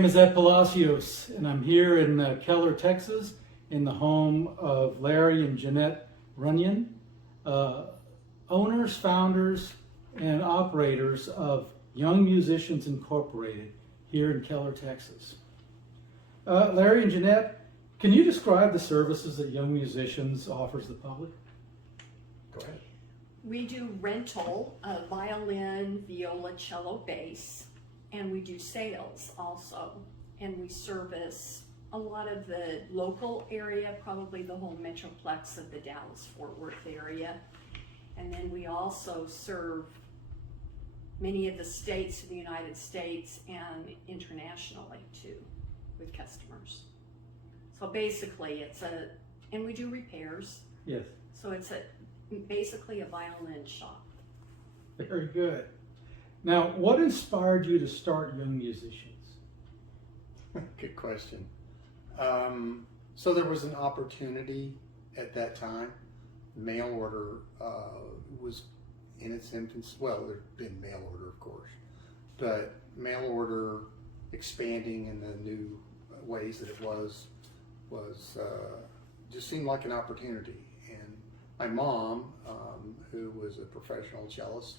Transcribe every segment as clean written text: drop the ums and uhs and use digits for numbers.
name is Ed Palacios, and I'm here in Keller, Texas, in the home of Larry and Jeanette Runyon, owners, founders, and operators of Young Musicians Incorporated here in Keller, Texas. Larry and Jeanette, can you describe the services that Young Musicians offers the public? Go ahead. We do rental of violin, viola, cello, bass, and we do sales also. And we service a lot of the local area, probably the whole metroplex of the Dallas-Fort Worth area. And then we also serve many of the states of the United States and internationally too with customers. So basically and we do repairs. Yes. So it's basically a violin shop. Very good. Now, what inspired you to start Young Musicians? Good question. So there was an opportunity at that time. Mail order was in its infancy. Well, there'd been mail order, of course, but mail order expanding in the new ways that it was just seemed like an opportunity. And my mom, who was a professional cellist,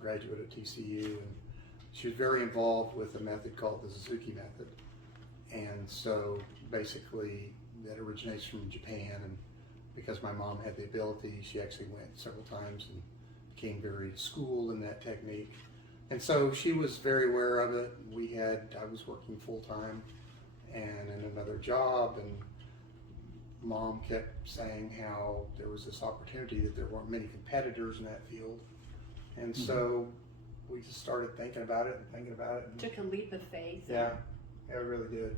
graduate at TCU, and she was very involved with a method called the Suzuki method. And so basically that originates from Japan, and because my mom had the ability, she actually went several times and became very schooled in that technique. And so she was very aware of it. I was working full time and in another job, and Mom kept saying how there was this opportunity, that there weren't many competitors in that field. And so we just started thinking about it. And Took a leap of faith. yeah, it really did.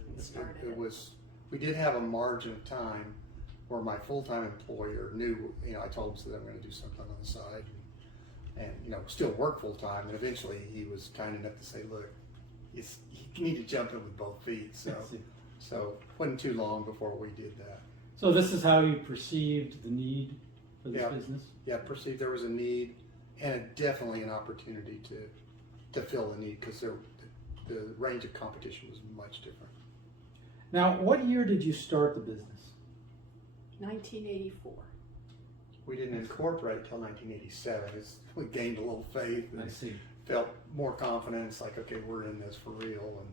We did have a margin of time where my full-time employer knew, I told him that I'm going to do something on the side and still work full-time. And eventually he was kind enough to say, look, you need to jump in with both feet. So it wasn't too long before we did that. So this is how you perceived the need for this business? Yeah, perceived there was a need and definitely an opportunity to fill the need, because the range of competition was much different. Now, what year did you start the business? 1984. We didn't incorporate till 1987. We gained a little faith and I see. felt more confidence, like, okay, we're in this for real. And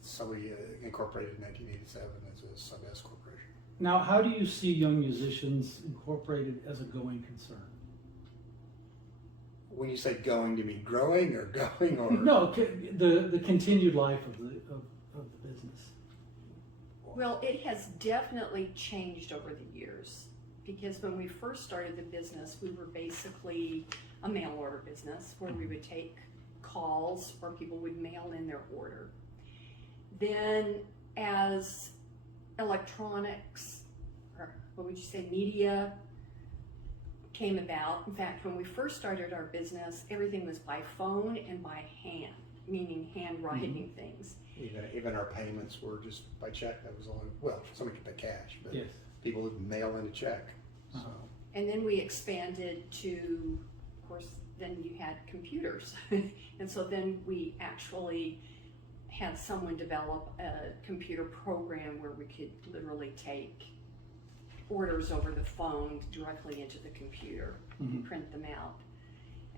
so we incorporated in 1987 as a sub-S corporation. Now, how do you see Young Musicians Incorporated as a going concern? When you say going, do you mean growing or going, or? No, the continued life of the business. Well, it has definitely changed over the years, because when we first started the business, we were basically a mail order business where we would take calls or people would mail in their order. Then as electronics, or what would you say, media came about. In fact, when we first started our business, everything was by phone and by hand, meaning handwriting things. Even our payments were just by check. That was only, somebody could pay cash, but Yes. people would mail in a check. So. And then we expanded to, of course, then you had computers. And so then we actually had someone develop a computer program where we could literally take orders over the phone directly into the computer and print them out.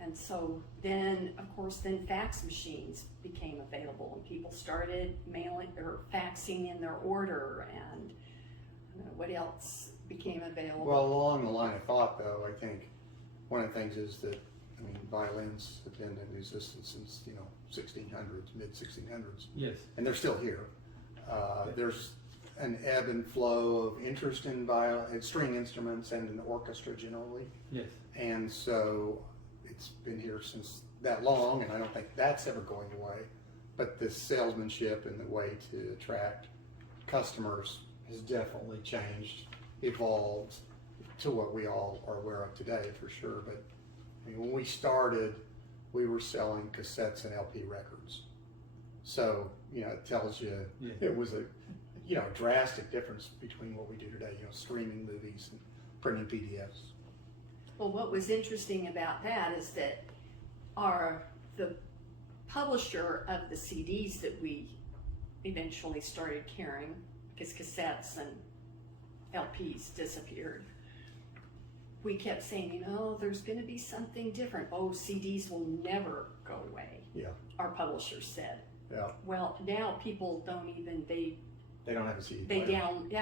And so then, of course, fax machines became available, and people started mailing or faxing in their order, and what else became available. Well, along the line of thought, though, I think one of the things is that, violins have been in existence since, 1600s, mid-1600s. Yes. And they're still here. There's an ebb and flow of interest in string instruments and in orchestra generally. Yes. And so it's been here since that long, and I don't think that's ever going away. But the salesmanship and the way to attract customers has definitely changed, evolved to what we all are aware of today, for sure. But when we started, we were selling cassettes and LP records. So, it tells you it was a drastic difference between what we do today, streaming movies and printing PDFs. Well, what was interesting about that is that the publisher of the CDs that we eventually started caring because cassettes and LPs disappeared. We kept saying, there's going to be something different. Oh, CDs will never go away. Yeah. Our publishers said. Yeah. Well, now people don't even, they don't have a CD they player.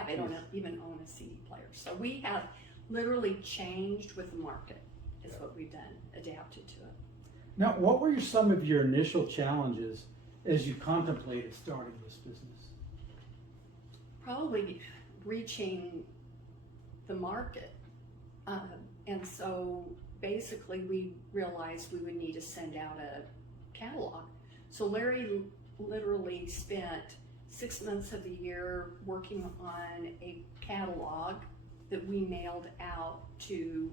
they don't even own a CD player. So we have literally changed with the market is what we've done, adapted to it. Now, what were some of your initial challenges as you contemplated starting this business? Probably reaching the market. And so basically we realized we would need to send out a catalog. So Larry literally spent 6 months of the year working on a catalog that we mailed out to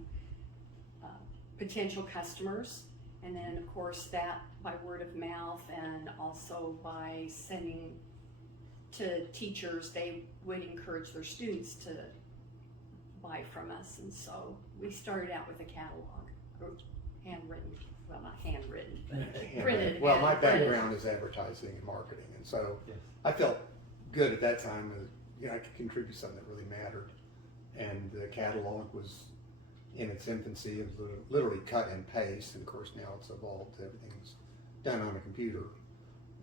potential customers. And then of course that by word of mouth and also by sending to teachers, they would encourage their students to buy from us. And so we started out with a catalog, handwritten, well not handwritten, but printed. Well, my printed. background is advertising and marketing, and so Yes. I felt good at that time that I could contribute something that really mattered. And the catalog was in its infancy. It was literally cut and paste, and of course now it's evolved. Everything's done on a computer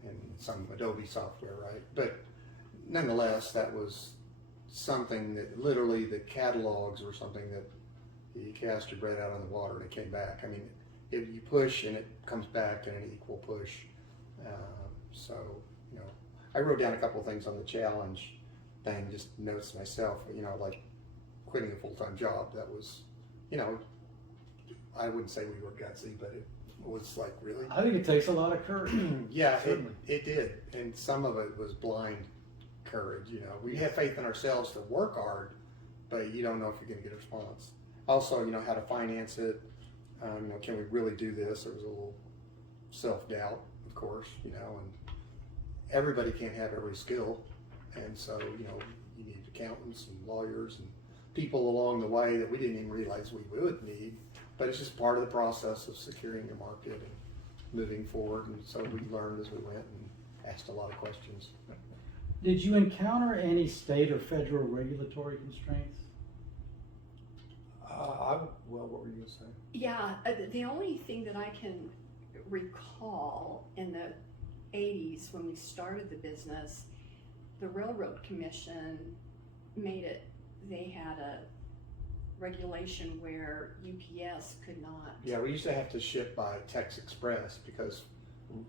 and some Adobe software, right? But nonetheless, that was something that literally the catalogs were something that you cast your bread out on the water and it came back. I mean, if you push and it comes back in an equal push. So, I wrote down a couple of things on the challenge thing, just notes myself, like quitting a full-time job. That was, I wouldn't say we were gutsy, but it was like, really? I think it takes a lot of courage. Yeah, Certainly. it did. And some of it was blind courage. We have faith in ourselves to work hard, but you don't know if you're going to get a response. Also, how to finance it. Can we really do this? There was a little self-doubt, of course, and everybody can't have every skill. And so, you need accountants and lawyers and people along the way that we didn't even realize we would need. But it's just part of the process of securing your market and moving forward. And so we learned as we went and asked a lot of questions. Did you encounter any state or federal regulatory constraints? Well, what were you going to say? Yeah, the only thing that I can recall in the 80s when we started the business, the Railroad Commission made it, they had a regulation where UPS could not. Yeah, we used to have to ship by Tex Express because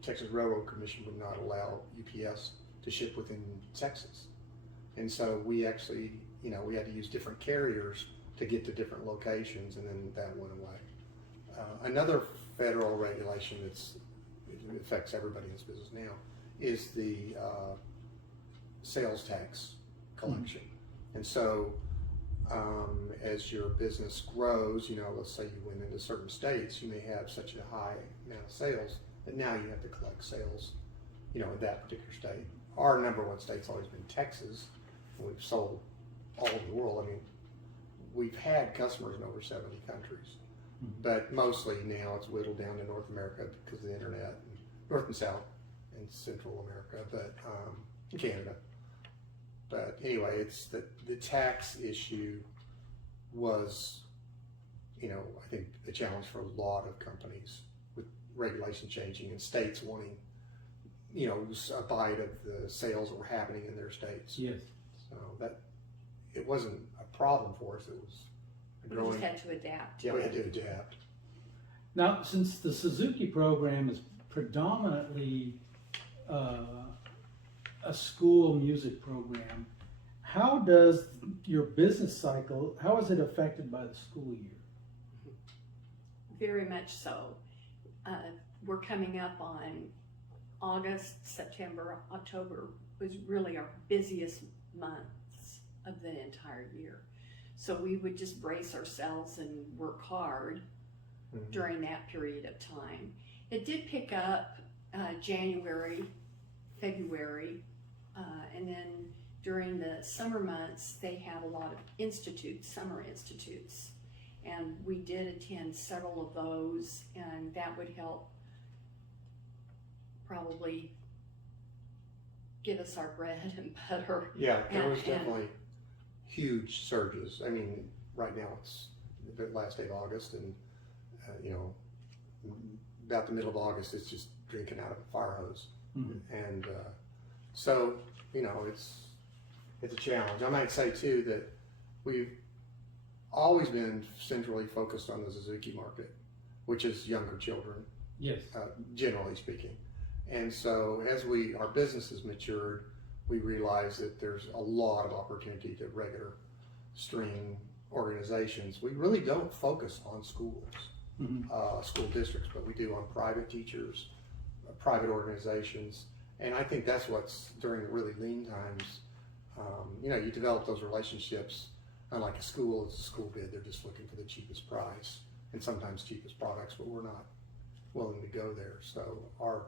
Texas Railroad Commission would not allow UPS to ship within Texas. And so we actually, we had to use different carriers to get to different locations, and then that went away. Another federal regulation it affects everybody in this business now is the sales tax collection. And so as your business grows, let's say you went into certain states, you may have such a high amount of sales that now you have to collect sales, in that particular state. Our number one state's always been Texas. We've sold all over the world. I mean, we've had customers in over 70 countries, but mostly now it's whittled down to North America because of the internet, and North and South and Central America, but in Canada. But anyway, it's the tax issue was, I think a challenge for a lot of companies with regulation changing and states wanting, a bite of the sales that were happening in their states. Yes. So that it wasn't a problem for us. It was a We growing. just had to adapt. Yeah, we had to adapt. Now, since the Suzuki program is predominantly a school music program, how does your business cycle, how is it affected by the school year? Very much so. We're coming up on August, September, October was really our busiest months of the entire year. So we would just brace ourselves and work hard during that period of time. It did pick up January, February, and then during the summer months, they have a lot of institutes, summer institutes. And we did attend several of those, and that would help probably give us our bread and butter. Yeah, there was And- definitely huge surges. I mean, right now it's the last day of August, and you know, about the middle of August, it's just drinking out of a fire hose. Mhm. And so, you know, it's a challenge. I might say too that we've always been centrally focused on the Suzuki market, which is younger children, Yes. generally speaking. And so as our business has matured, we realize that there's a lot of opportunity to regular stream organizations. We really don't focus on schools, school districts, but we do on private teachers, private organizations. And I think that's what's, during the really lean times, you know, you develop those relationships. Unlike a school, it's a school bid, they're just looking for the cheapest price and sometimes cheapest products, but we're not willing to go there. So our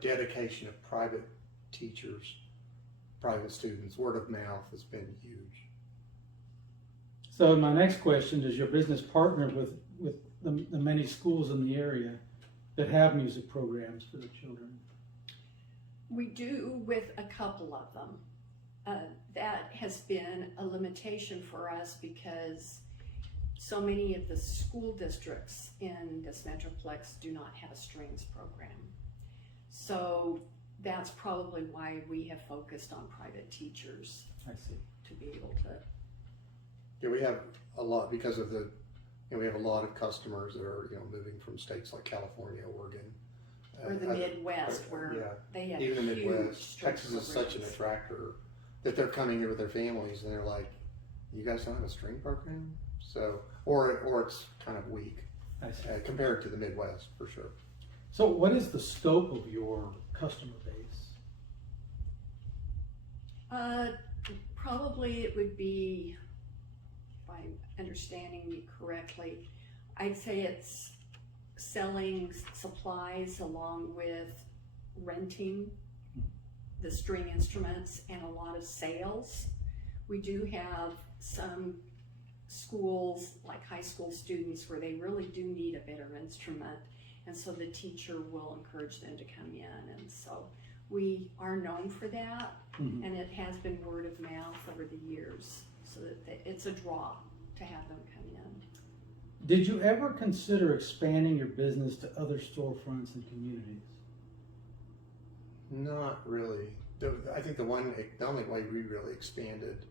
dedication of private teachers, private students, word of mouth has been huge. So my next question, does your business partner with the many schools in the area that have music programs for the children? We do with a couple of them. That has been a limitation for us because so many of the school districts in this Metroplex do not have a strings program. So that's probably why we have focused on private teachers I see. to be able to. Yeah, we have a lot because of you know, we have a lot of customers that are, you know, moving from states like California, Oregon. Or the Midwest, where yeah, they have even the huge Midwest. string Texas is such an programs. attractor that they're coming here with their families and they're like, you guys don't have a string program? So, or it's kind of weak I see. compared to the Midwest, for sure. So what is the scope of your customer base? Probably it would be, if I'm understanding you correctly, I'd say it's selling supplies along with renting the string instruments and a lot of sales. We do have some schools, like high school students, where they really do need a better instrument, and so the teacher will encourage them to come in, and so we are known for that. Mhm. And it has been word of mouth over the years, so that it's a draw to have them come in. Did you ever consider expanding your business to other storefronts and communities? Not really. I think the only way we really expanded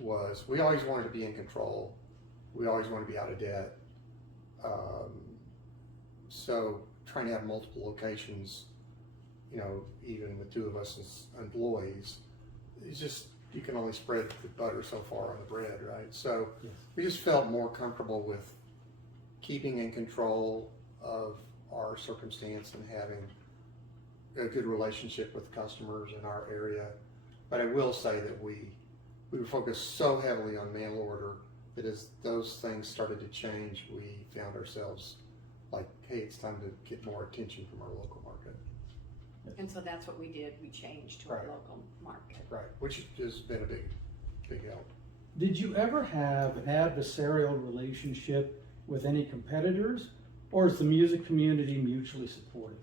was we always wanted to be in control. We always wanted to be out of debt. So trying to have multiple locations, you know, even with two of us as employees, it's just, you can only spread the butter so far on the bread, right? So Yes. we just felt more comfortable with keeping in control of our circumstance and having a good relationship with customers in our area. But I will say that we were focused so heavily on mail order that as those things started to change, we found ourselves like, hey, it's time to get more attention from our local market. And so that's what we did, we changed to our Right. local market. Right, which has been a big help. Did you ever have an adversarial relationship with any competitors, or is the music community mutually supportive?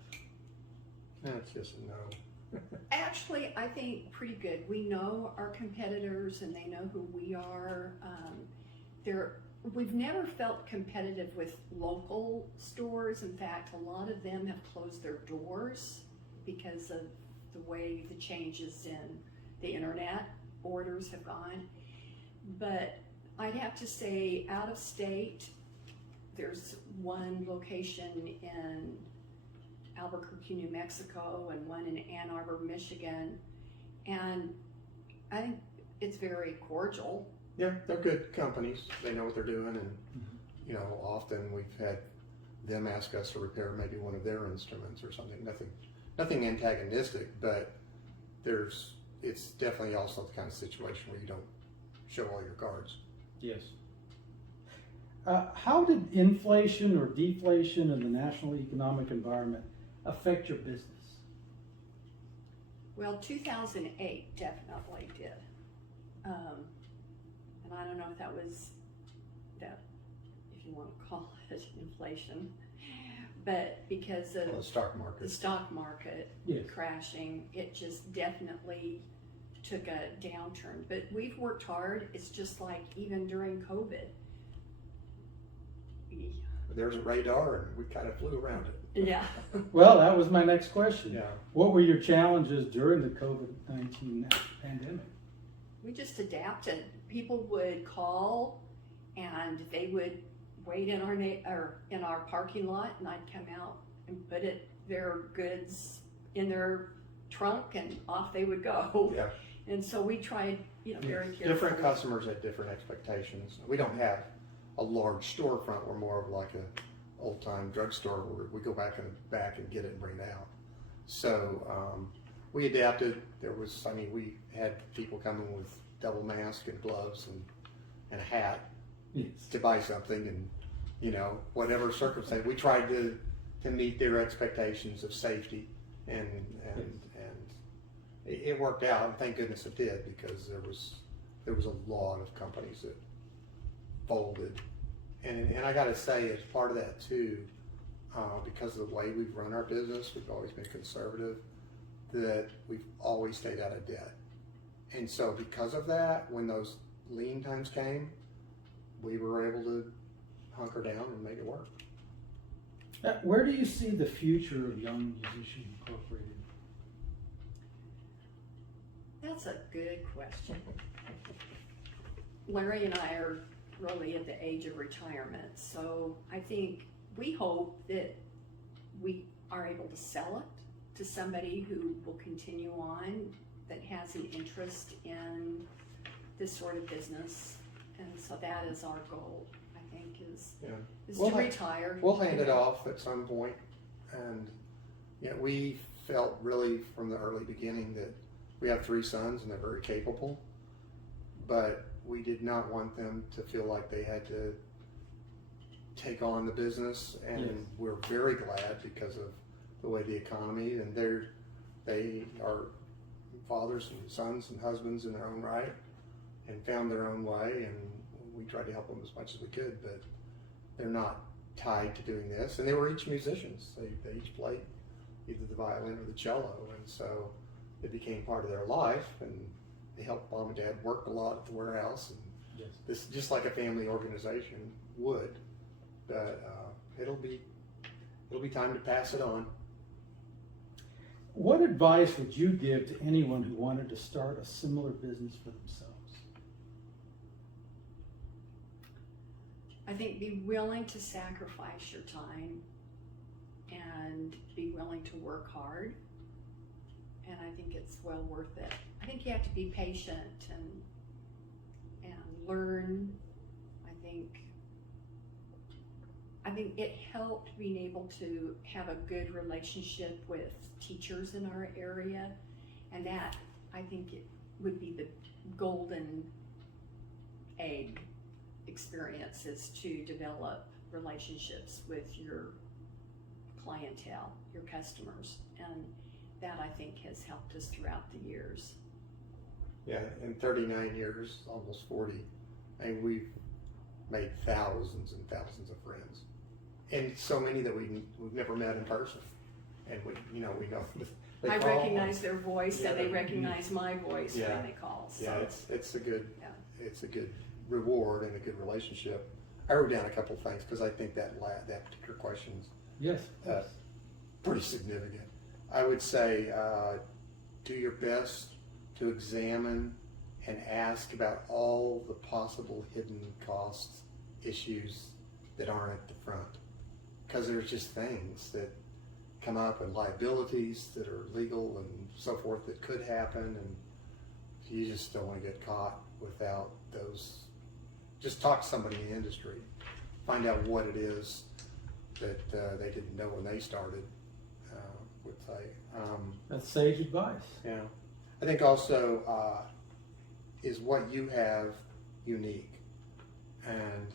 That's just a no. Actually, I think pretty good. We know our competitors and they know who we are. We've never felt competitive with local stores. In fact, a lot of them have closed their doors because of the way the changes in the internet orders have gone. But I'd have to say out of state, there's one location in Albuquerque, New Mexico, and one in Ann Arbor, Michigan, and I think it's very cordial. Yeah, they're good companies. They know what they're doing, and you know, often we've had them ask us to repair maybe one of their instruments or something. Nothing antagonistic, but it's definitely also the kind of situation where you don't show all your cards. Yes. How did inflation or deflation in the national economic environment affect your business? Well, 2008 definitely did. And I don't know if that was if you want to call it inflation, but because of The stock the market. stock market Yes. crashing, it just definitely took a downturn. But we've worked hard. It's just like even during COVID. There's a radar, and we kind of flew around it. Yeah. Well, that was my next question. Yeah. What were your challenges during the COVID-19 pandemic? We just adapted. People would call, and they would wait in our parking lot, and I'd come out and put their goods in their trunk, and off they would go. Yeah. And so we tried, very carefully. Different customers had different expectations. We don't have a large storefront. We're more of like a old-time drugstore where we go back in the back and get it and bring it out. So we adapted. We had people coming with double mask and gloves and a hat Yes. to buy something, and whatever circumstance, we tried to meet their expectations of safety, and it worked out. And thank goodness it did, because there was a lot of companies that folded, and I got to say, as part of that too, because of the way we've run our business, we've always been conservative, that we've always stayed out of debt, and so because of that, when those lean times came, we were able to hunker down and make it work. Where do you see the future of Young Musician Incorporated? That's a good question. Larry and I are really at the age of retirement, so I think we hope that we are able to sell it to somebody who will continue on, that has an interest in this sort of business, and so that is our goal, I think, is We'll to retire. We'll hand it off at some point, and we felt really from the early beginning that we have 3 sons and they're very capable, but we did not want them to feel like they had to take on the business, and Yes. we're very glad because of the way the economy, and they are fathers and sons and husbands in their own right, and found their own way, and we tried to help them as much as we could, but they're not tied to doing this, and they were each musicians. They each played either the violin or the cello, and so it became part of their life, and they helped mom and dad work a lot at the warehouse, and Yes. this just like a family organization would, but it'll be time to pass it on. What advice would you give to anyone who wanted to start a similar business for themselves? I think be willing to sacrifice your time and be willing to work hard, and I think it's well worth it. I think you have to be patient and learn. I think it helped being able to have a good relationship with teachers in our area, and that, I think, it would be the golden egg experience, is to develop relationships with your clientele, your customers, and that, I think, has helped us throughout the years. Yeah, in 39 years, almost 40, and we've made thousands and thousands of friends, and so many that we've never met in person, and we know they I call. recognize their voice, Yeah, and they they- recognize my voice Yeah. when they call. So. Yeah, it's a good Yeah. it's a good reward and a good relationship. I wrote down a couple of things because I think that particular question's Yes. pretty significant. I would say do your best to examine and ask about all the possible hidden cost issues that aren't at the front, because there's just things that come up and liabilities that are legal and so forth that could happen, and you just don't want to get caught without those. Just talk to somebody in the industry, find out what it is that they didn't know when they started, would say. That's sage advice. Yeah, I think also is what you have unique, and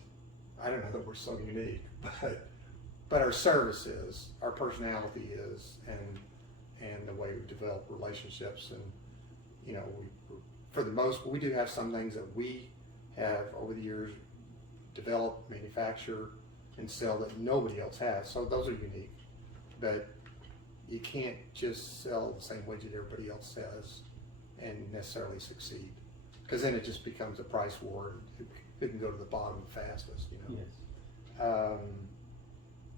I don't know that we're so unique, but our service is, our personality is, and the way we develop relationships, and we for the most, we do have some things that we have over the years developed, manufacture, and sell that nobody else has. So those are unique. but you can't just sell the same widget everybody else says and necessarily succeed, because then it just becomes a price war. Who can go to the bottom fastest, you know? Yes.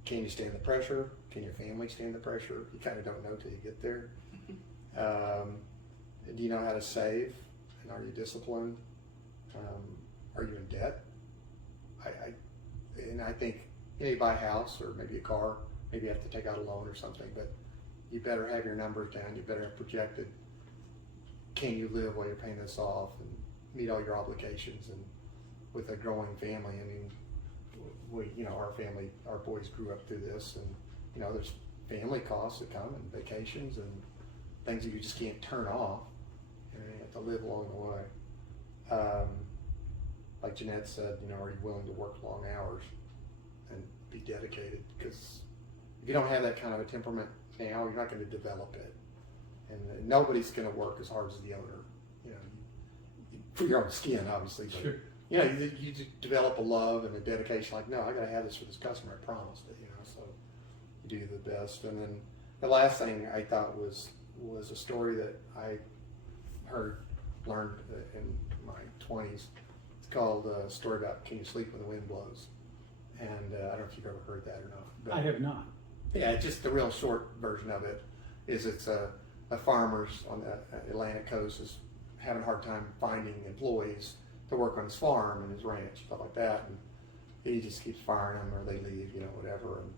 Can you stand the pressure? Can your family stand the pressure? You kind of don't know till you get there. Do you know how to save? And are you disciplined? Are you in debt? I think, you know, you buy a house or maybe a car, maybe you have to take out a loan or something, but you better have your numbers down. You better have projected, can you live while you're paying this off and meet all your obligations? And with a growing family, I mean, we, you know, our family, our boys grew up through this, and, you know, there's family costs that come and vacations and things that you just can't turn off, and you have to live along the way. Like Jeanette said, you know, are you willing to work long hours and be dedicated? Because if you don't have that kind of a temperament now, you're not going to develop it, and nobody's going to work as hard as the owner, you know, for your own skin, obviously, but Sure. you know, you develop a love and a dedication, like, no, I gotta have this for this customer, I promised it, you know, so you do the best. And then the last thing I thought was a story that I learned in my 20s. It's called a story about Can You Sleep When the Wind Blows? And I don't know if you've ever heard that or not. But I have not. yeah, just the real short version of it is it's a farmer's on the Atlantic coast is having a hard time finding employees to work on his farm and his ranch, stuff like that, and he just keeps firing them or they leave, you know, whatever. And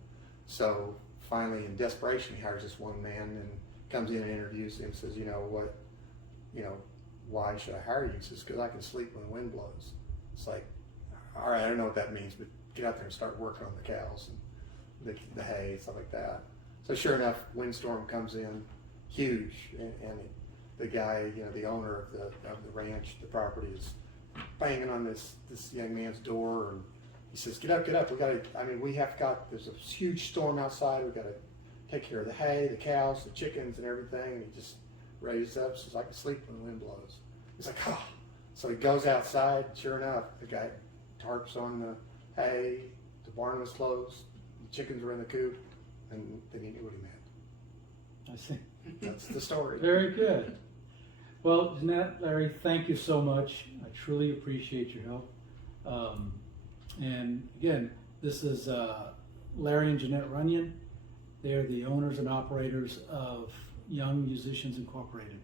so finally, in desperation, he hires this one man and comes in and interviews him and says, you know what, you know, why should I hire you? He says, because I can sleep when the wind blows. It's like, all right, I don't know what that means, but get out there and start working on the cows and the hay and stuff like that. So sure enough, windstorm comes in, huge, and the guy, you know, the owner of the ranch, the property, is banging on this young man's door, and he says, get up, there's a huge storm outside, we gotta take care of the hay, the cows, the chickens and everything. And he just raises up, says, I can sleep when the wind blows. He's like, oh. So he goes outside, sure enough, the guy tarps on the hay, the barn was closed, the chickens were in the coop, and then he knew what he meant. I see. That's the story. Very good. Well, Jeanette, Larry, thank you so much. I truly appreciate your help. And again, this is Larry and Jeanette Runyon. They are the owners and operators of Young Musicians Incorporated.